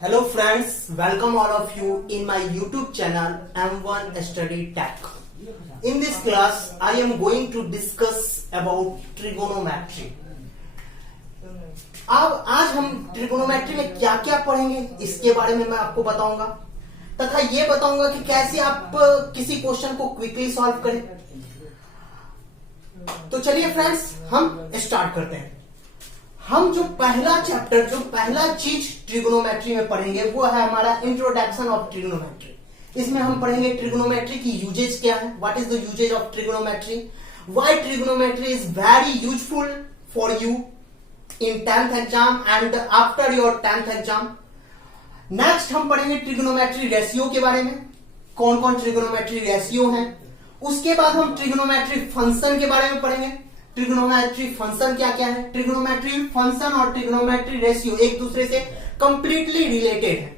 Hello friends, welcome all of you in my YouTube channel M1 Study Tech. In this class, I am going to discuss about trigonometry. अब आज हम trigonometry में क्या क्या पढ़ेंगे इसके बारे में मैं आपको बताऊंगा तथा ये बताऊंगा कि कैसे आप किसी क्वेश्चन को क्विकली सॉल्व करें। तो चलिए फ्रेंड्स, हम स्टार्ट करते हैं। हम जो पहला चैप्टर, जो पहला चीज ट्रिगोनोमेट्री में पढ़ेंगे वो है हमारा इंट्रोडक्शन ऑफ ट्रिगोनोमेट्री। इसमें हम पढ़ेंगे ट्रिगोनोमेट्री की यूजेज क्या है, what is the usages of trigonometry, why trigonometry is very useful for you in 10th exam and after your 10th exam. Next हम पढ़ेंगे ट्रिगोनोमेट्री रेशियो के बारे में, कौन कौन ट्रिगोनोमेट्री रेशियो है। उसके बाद हम ट्रिगोनोमेट्री फंक्शन के बारे में पढ़ेंगे, ट्रिगोनोमेट्री फंक्शन क्या क्या है। ट्रिगोनोमेट्री फंक्शन और ट्रिगोनोमेट्री रेशियो एक दूसरे से कंप्लीटली रिलेटेड है।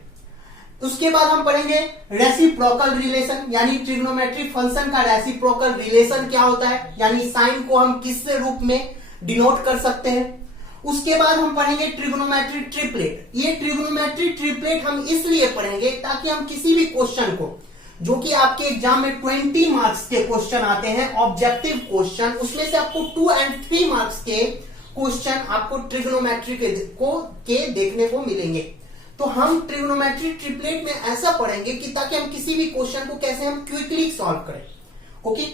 उसके बाद हम पढ़ेंगे रेसिप्रोकल रिलेशन, यानी ट्रिगोनोमेट्री फंक्शन का रेसिप्रोकल रिलेशन क्या होता है, यानी साइन को हम किस रूप में डिनोट कर सकते हैं। उसके बाद हम पढ़ेंगे ट्रिगोनोमेट्री ट्रिपलेट। ये ट्रिगोनोमेट्री ट्रिपलेट हम इसलिए पढ़ेंगे ताकि हम किसी भी क्वेश्चन को, जो कि आपके एग्जाम में 20 मार्क्स के क्वेश्चन आते हैं, ऑब्जेक्टिव क्वेश्चन, उसमें से आपको 2 और 3 मार्क्स के क्वेश्चन आपको ट्रिगोनोमेट्री के देखने को मिलेंगे। तो हम ट्रिगोनोमेट्री ट्रिपलेट में ऐसा पढ़ेंगे कि ताकि हम किसी भी क्वेश्चन को कैसे हम क्विकली सॉल्व करें। ओके,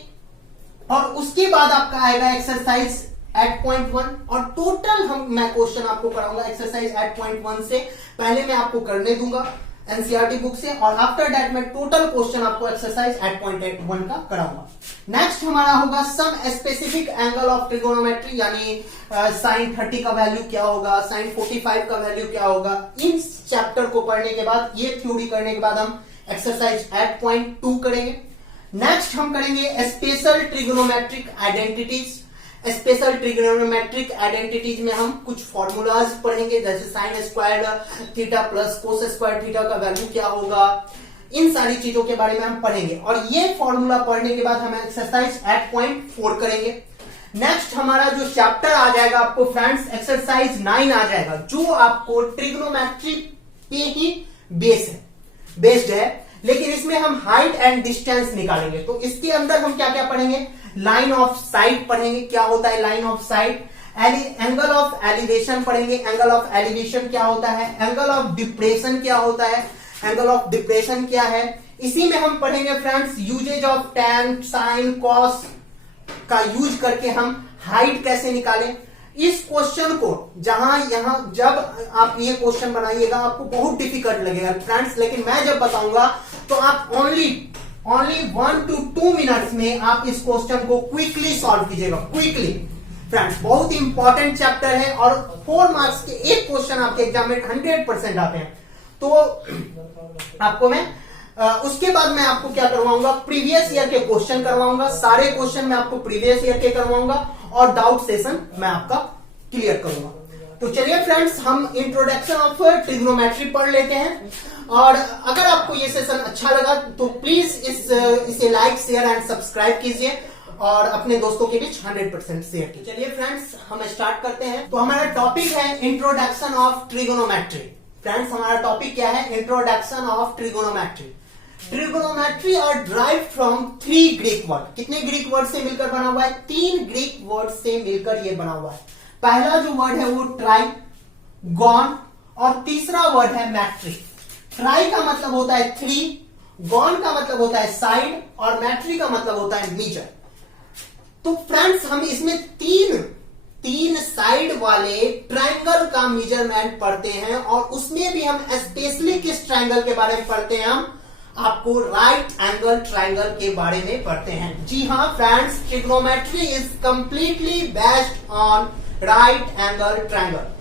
और उसके बाद आपका आएगा एक्सरसाइज एट पॉइंट 1 और टोटल मैं क्वेश्चन आपको कराऊंगा एक्सरसाइज एट पॉइंट 1 से पहले मैं आपको करने दूंगा एनसीईआरटी बुक से, और आफ्टर दैट मैं टोटल क्वेश्चन आपको एक्सरसाइज एट पॉइंट 1 का कराऊंगा। नेक्स्ट हमारा होगा some specific angle of trigonometry, यानी साइन 30 का वैल्यू क्या होगा, साइन 45 का वैल्यू क्या होगा। इन चैप्टर को पढ़ने के बाद, ये थ्योरी करने के बाद हम एक्सरसाइज एट पॉइंट 2 करेंगे। नेक्स्ट हम करेंगे special trigonometric identities. Special trigonometric identities में हम कुछ फॉर्मूलाज पढ़ेंगे, जैसे sine square theta plus cos square theta का वैल्यू क्या होगा। इन सारी चीजों के बारे में हम पढ़ेंगे और ये फॉर्मूला पढ़ने के बाद हम एक्सरसाइज एट पॉइंट 4 करेंगे। नेक्स्ट हमारा जो चैप्टर आ जाएगा आपको फ्रेंड्स, एक्सरसाइज 9 आ जाएगा, जो आपको ट्रिगोनोमेट्री पे ही बेस्ड है, लेकिन इसमें हम हाइट एंड डिस्टेंस निकालेंगे। तो इसके अंदर हम क्या क्या पढ़ेंगे, लाइन ऑफ साइट पढ़ेंगे, क्या होता है line of site, angle of elevation पढ़ेंगे, एंगल ऑफ एलिवेशन क्या होता है, एंगल ऑफ डिप्रेशन क्या होता है, एंगल ऑफ डिप्रेशन क्या है। इसी में हम पढ़ेंगे friends usages of tan, sine, cos का यूज करके हम हाइट कैसे निकालें। इस क्वेश्चन को यहां जब आप ये क्वेश्चन बनाइएगा आपको बहुत डिफिकल्ट लगेगा फ्रेंड्स, लेकिन मैं जब बताऊंगा तो आप ओनली 1 to 2 मिनट्स में आप इस क्वेश्चन को क्विकली सॉल्व कीजिएगा। क्विकली फ्रेंड्स, बहुत इंपॉर्टेंट चैप्टर है और 4 मार्क्स के एक क्वेश्चन आपके एग्जाम में 100% आते हैं। तो आपको मैं उसके बाद मैं आपको क्या करवाऊंगा, प्रीवियस ईयर के क्वेश्चन करवाऊंगा। सारे क्वेश्चन मैं आपको प्रीवियस ईयर के करवाऊंगा और डाउट सेशन मैं आपका क्लियर करूंगा। तो चलिए फ्रेंड्स, हम इंट्रोडक्शन ऑफ ट्रिगोनोमेट्री पढ़ लेते हैं। और अगर आपको ये सेशन अच्छा लगा तो प्लीज इसे लाइक, शेयर एंड सब्सक्राइब कीजिए और अपने दोस्तों के बीच 100% शेयर कीजिए। चलिए फ्रेंड्स, हम स्टार्ट करते हैं। तो हमारा टॉपिक है इंट्रोडक्शन ऑफ ट्रिगोनोमेट्री। फ्रेंड्स, हमारा टॉपिक क्या है, introduction of trigonometry. Trigonometry are derived from 3 Greek word. कितने ग्रीक वर्ड से मिलकर बना हुआ है, 3 ग्रीक वर्ड से मिलकर ये बना हुआ है। पहला जो वर्ड है वो ट्राई, गॉन, और तीसरा वर्ड है मैट्री। ट्राई का मतलब होता है 3, गॉन का मतलब होता है साइड, और मैट्री का मतलब होता है मीटर। तो फ्रेंड्स, हम इसमें तीन साइड वाले ट्रायंगल का मेजरमेंट पढ़ते हैं और उसमें भी हम स्पेशली किस ट्रायंगल के बारे में पढ़ते हैं, हम आपको राइट एंगल ट्रायंगल के बारे में पढ़ते हैं। जी हाँ friends, trigonometry is completely based on right angle triangle.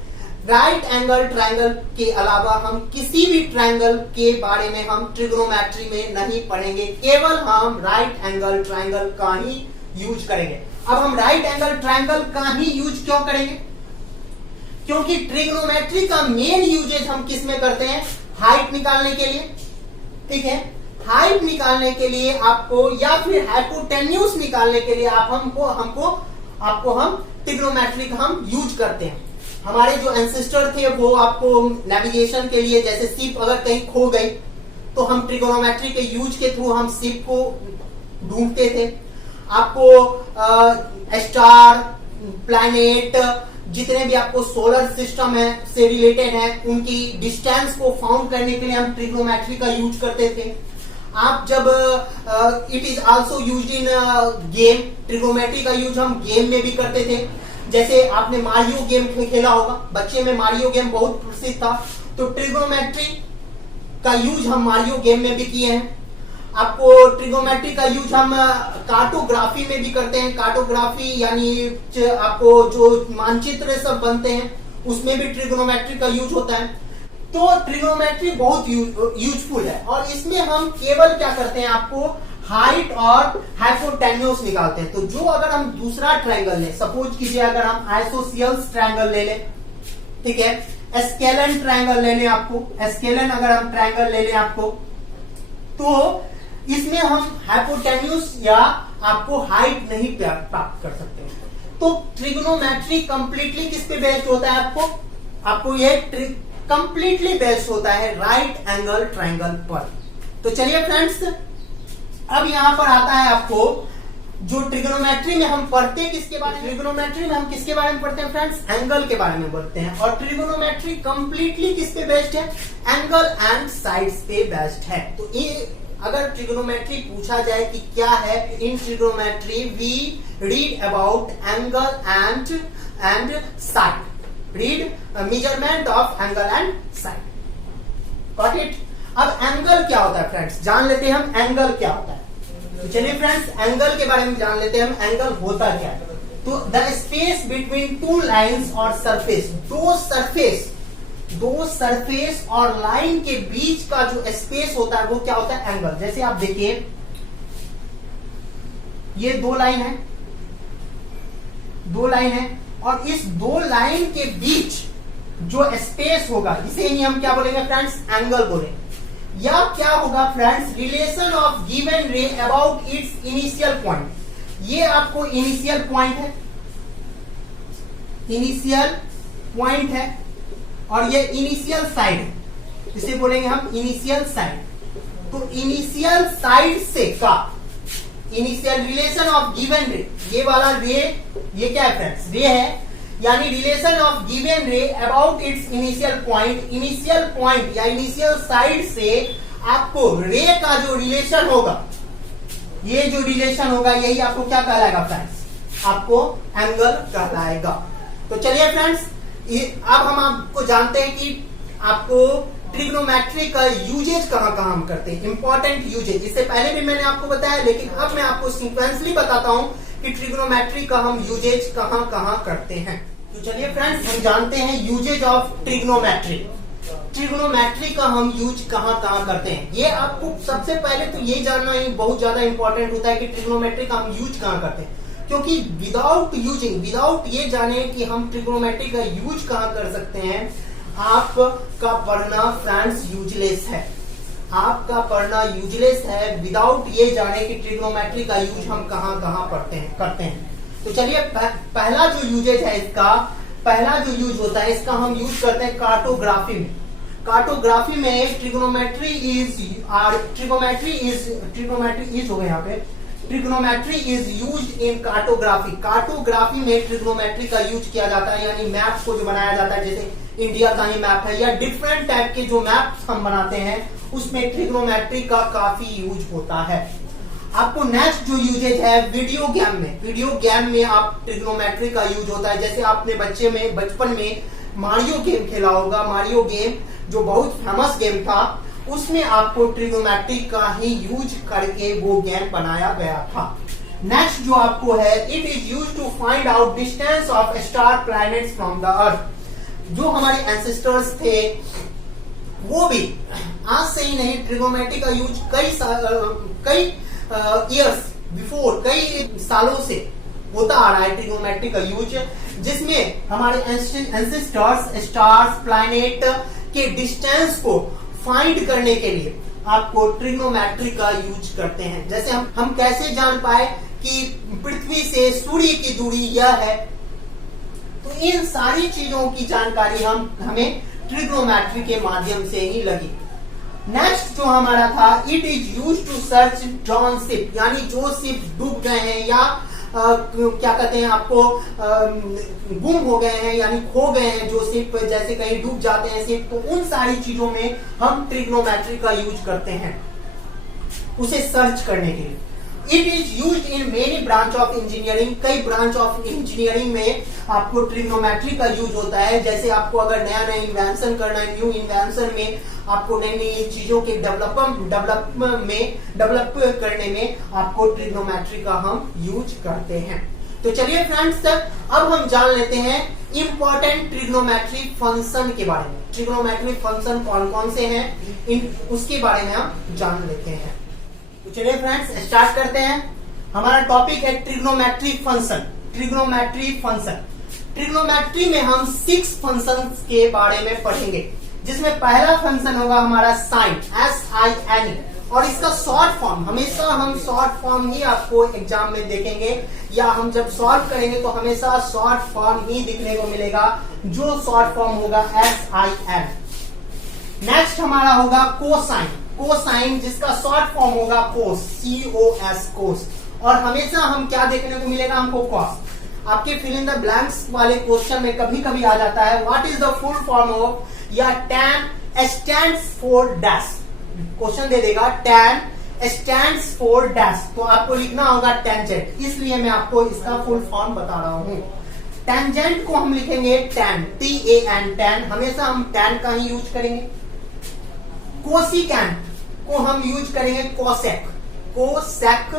Right angle triangle के अलावा हम किसी भी ट्रायंगल के बारे में हम ट्रिगोनोमेट्री में नहीं पढ़ेंगे, केवल हम राइट एंगल ट्रायंगल का ही यूज करेंगे। अब हम राइट एंगल ट्रायंगल का ही यूज क्यों करेंगे, क्योंकि ट्रिगोनोमेट्री का मेन यूजेज हम किस में करते हैं, हाइट निकालने के लिए। ठीक है, हाइट निकालने के लिए आपको, या फिर हाइपोटेन्यूज निकालने के लिए आपको हम ट्रिगोनोमेट्री का हम यूज करते हैं। हमारे जो एंसेस्टर थे वो आपको नेविगेशन के लिए, जैसे शिप अगर कहीं खो गई तो हम ट्रिगोनोमेट्री के यूज के थ्रू हम शिप को ढूंढते थे। आपको स्टार, प्लैनेट, जितने भी आपको सोलर सिस्टम है से रिलेटेड है, उनकी डिस्टेंस को फाउंड करने के लिए हम ट्रिगोनोमेट्री का यूज करते थे। आप जब it is also used in game, trigonometry का यूज हम गेम में भी करते थे। जैसे आपने मारियो गेम खेला होगा, बच्चे में मारियो गेम बहुत प्रसिद्ध था, तो ट्रिगोनोमेट्री का यूज हम मारियो गेम में भी किए हैं। आपको ट्रिगोनोमेट्री का यूज हम कार्टोग्राफी में भी करते हैं। कार्टोग्राफी यानी आपको जो मानचित्र सब बनते हैं उसमें भी ट्रिगोनोमेट्री का यूज होता है। तो ट्रिगोनोमेट्री बहुत यूजफुल है और इसमें हम केवल क्या करते हैं, आपको हाइट और हाइपोटेन्यूज निकालते हैं। तो जो अगर हम दूसरा ट्रायंगल लें, सपोज कीजिए अगर हम आइसोसियल्स ट्रायंगल ले लें, ठीक है, स्केलन ट्रायंगल ले लें, आपको स्केलन अगर हम ट्रायंगल ले लें आपको, तो इसमें हम हाइपोटेन्यूज या आपको हाइट नहीं प्राप्त कर सकते। तो ट्रिगोनोमेट्री कंप्लीटली किस पे बेस्ड होता है, आपको ये कंप्लीटली बेस्ड होता है राइट एंगल ट्रायंगल पर। तो चलिए फ्रेंड्स, अब यहां पर आता है आपको जो ट्रिगोनोमेट्री में हम पढ़ते हैं किसके बारे में, ट्रिगोनोमेट्री में हम किसके बारे में पढ़ते हैं फ्रेंड्स, एंगल के बारे में पढ़ते हैं। और ट्रिगोनोमेट्री कंप्लीटली किस पे बेस्ड है, एंगल एंड साइड्स पे बेस्ड है। तो ये अगर ट्रिगोनोमेट्री पूछा जाए कि क्या है, in trigonometry we read about angle and side, read measurement of angle and side. Got it. अब एंगल क्या होता है फ्रेंड्स, जान लेते हैं हम एंगल क्या होता है। तो चलिए फ्रेंड्स, एंगल के बारे में जान लेते हैं हम, एंगल होता क्या है। तो the space between two lines और सरफेस, दो सरफेस और लाइन के बीच का जो स्पेस होता है वो क्या होता है, एंगल। जैसे आप देखिए ये दो लाइन है और इस दो लाइन के बीच जो स्पेस होगा इसे ही हम क्या बोलेंगे फ्रेंड्स, एंगल बोलेंगे। या क्या होगा फ्रेंड्स, रिलेशन ऑफ गिवन रे अबाउट इट्स इनिशियल पॉइंट। ये आपको इनिशियल पॉइंट है और ये इनिशियल साइड है, इसे बोलेंगे हम इनिशियल साइड। तो इनिशियल साइड से का इनिशियल रिलेशन ऑफ गिवन रे, ये वाला रे, ये क्या है फ्रेंड्स, रे है, यानी रिलेशन ऑफ गिवन रे अबाउट इट्स इनिशियल पॉइंट या इनिशियल साइड से आपको रे का जो रिलेशन होगा, ये जो रिलेशन होगा यही आपको क्या कहलाएगा फ्रेंड्स, आपको एंगल कहलाएगा। तो चलिए फ्रेंड्स, अब हम आपको जानते हैं कि आपको ट्रिग्नोमेट्री का यूजेज कहां कहां हम करते हैं, इंपॉर्टेंट यूजेज। इससे पहले भी मैंने आपको बताया, लेकिन अब मैं आपको सीक्वेंसली बताता हूं कि ट्रिग्नोमेट्री का हम यूजेज कहां कहां करते हैं। तो चलिए फ्रेंड्स, हम जानते हैं यूजेज ऑफ ट्रिग्नोमेट्री। ट्रिग्नोमेट्री का हम यूज कहां कहां करते हैं, ये आपको सबसे पहले तो ये जानना ही बहुत ज्यादा इंपॉर्टेंट होता है कि ट्रिग्नोमेट्री का हम यूज कहां करते हैं। क्योंकि विदाउट ये जाने कि हम ट्रिग्नोमेट्री का यूज कहां कर सकते हैं, आपका पढ़ना फ्रेंड्स यूजलेस है। आपका पढ़ना यूजलेस है विदाउट ये जाने कि ट्रिग्नोमेट्री का यूज हम कहां कहां करते हैं। तो चलिए, पहला जो यूजेज है इसका, पहला जो यूज होता है इसका हम यूज करते हैं कार्टोग्राफी में। कार्टोग्राफी में trigonometry is used in cartography. Cartography में ट्रिग्नोमेट्री का यूज किया जाता है, यानी मैप को जो बनाया जाता है, जैसे इंडिया का ही मैप है या डिफरेंट टाइप के जो मैप हम बनाते हैं उसमें ट्रिग्नोमेट्री का काफी यूज होता है। आपको नेक्स्ट जो यूजेज है वीडियो गेम में आप ट्रिग्नोमेट्री का यूज होता है। जैसे आपने बचपन में मारियो गेम खेला होगा, मारियो गेम जो बहुत फेमस गेम था, उसमें आपको ट्रिग्नोमेट्री का ही यूज करके वो गेम बनाया गया था। नेक्स्ट जो आपको है, it is use to find out distance of star planets from the earth. जो हमारे एंसेस्टर्स थे वो भी आज से ही नहीं, ट्रिग्नोमेट्री का यूज कई इयर्स बिफोर, कई सालों से होता आ रहा है ट्रिग्नोमेट्री का यूज, जिसमें हमारे एंसेस्टर्स स्टार्स प्लैनेट के डिस्टेंस को फाइंड करने के लिए आपको ट्रिग्नोमेट्री का यूज करते हैं। जैसे हम कैसे जान पाए कि पृथ्वी से सूर्य की दूरी यह है, तो इन सारी चीजों की जानकारी हमें ट्रिग्नोमेट्री के माध्यम से ही लगी। नेक्स्ट जो हमारा था, it is use to search drawn ship, यानी जो शिप डूब गए हैं या क्या कहते हैं आपको गुम हो गए हैं यानी खो गए हैं, जो शिप जैसे कहीं डूब जाते हैं शिप, तो उन सारी चीजों में हम ट्रिग्नोमेट्री का यूज करते हैं उसे सर्च करने के लिए। It is use in many branch of engineering, कई ब्रांच ऑफ इंजीनियरिंग में आपको ट्रिग्नोमेट्री का यूज होता है। जैसे आपको अगर नया नया इन्वेंशन करना है, न्यू इन्वेंशन में आपको नई नई चीजों के डेवलप करने में आपको ट्रिग्नोमेट्री का हम यूज करते हैं। तो चलिए फ्रेंड्स, अब हम जान लेते हैं इंपॉर्टेंट ट्रिग्नोमेट्री फंक्शन के बारे में। ट्रिग्नोमेट्री फंक्शन कौन कौन से हैं उसके बारे में हम जान लेते हैं। तो चलिए फ्रेंड्स, स्टार्ट करते हैं। हमारा टॉपिक है trigonometry function. Trigonometry function, trigonometry में हम 6 फंक्शंस के बारे में पढ़ेंगे, जिसमें पहला फंक्शन होगा हमारा साइन, SIN, और इसका शॉर्ट फॉर्म, हमेशा हम शॉर्ट फॉर्म ही आपको एग्जाम में देखेंगे या हम जब सॉल्व करेंगे तो हमेशा शॉर्ट फॉर्म ही दिखने को मिलेगा, जो शॉर्ट फॉर्म होगा SIN। नेक्स्ट हमारा होगा कोसाइन, कोसाइन जिसका शॉर्ट फॉर्म होगा कोस, COS, कोस, और हमेशा हम क्या देखने को मिलेगा हमको कॉस। आपके फिल इन द ब्लैंक्स वाले क्वेश्चन में कभी कभी आ जाता है what is the full form of, या tan stands for dash, question दे देगा tan स्टैंड्स फॉर डैश, तो आपको लिखना होगा टेंजेंट, इसलिए मैं आपको इसका फुल फॉर्म बता रहा हूं। टेंजेंट को हम लिखेंगे tan, TAN, tan, हमेशा हम tan का ही यूज करेंगे। कोसिकेंट को हम यूज करेंगे कोसेक, कोसेक,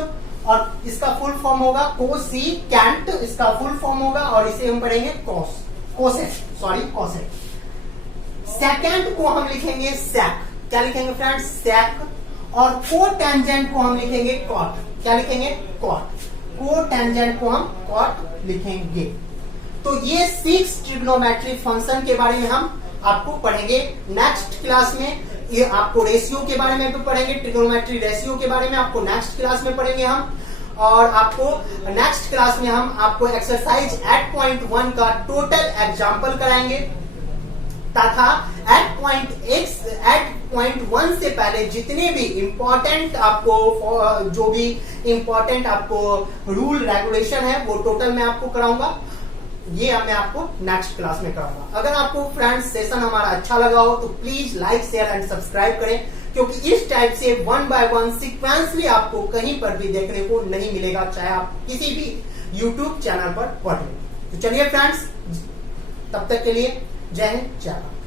और इसका फुल फॉर्म होगा कोसिकेंट, इसका फुल फॉर्म होगा, और इसे हम पढ़ेंगे कोस, कोसेक, सॉरी कोसेक। सेकेंड को हम लिखेंगे सेक, क्या लिखेंगे फ्रेंड्स, सेक, और कोटेंजेंट को हम लिखेंगे कॉट, क्या लिखेंगे, कॉट, कोटेंजेंट को हम कॉट लिखेंगे। तो ये 6 ट्रिग्नोमेट्री फंक्शन के बारे में हम आपको पढ़ेंगे। नेक्स्ट क्लास में ये आपको रेशियो के बारे में भी पढ़ेंगे, ट्रिग्नोमेट्री रेशियो के बारे में आपको नेक्स्ट क्लास में पढ़ेंगे हम, और आपको नेक्स्ट क्लास में हम आपको एक्सरसाइज 8.1 का टोटल एग्जाम्पल कराएंगे, तथा 8.1 से पहले जितने भी इंपॉर्टेंट आपको जो भी इंपॉर्टेंट आपको रूल रेगुलेशन है वो टोटल मैं आपको कराऊंगा, ये मैं आपको नेक्स्ट क्लास में कराऊंगा। अगर आपको फ्रेंड्स सेशन हमारा अच्छा लगा हो तो please like, share and subscribe करें, क्योंकि इस टाइप से 1 by 1 सीक्वेंसली आपको कहीं पर भी देखने को नहीं मिलेगा, चाहे आप किसी भी यूट्यूब चैनल पर पढ़ लें। तो चलिए फ्रेंड्स, तब तक के लिए जय हिंद, जय भारत।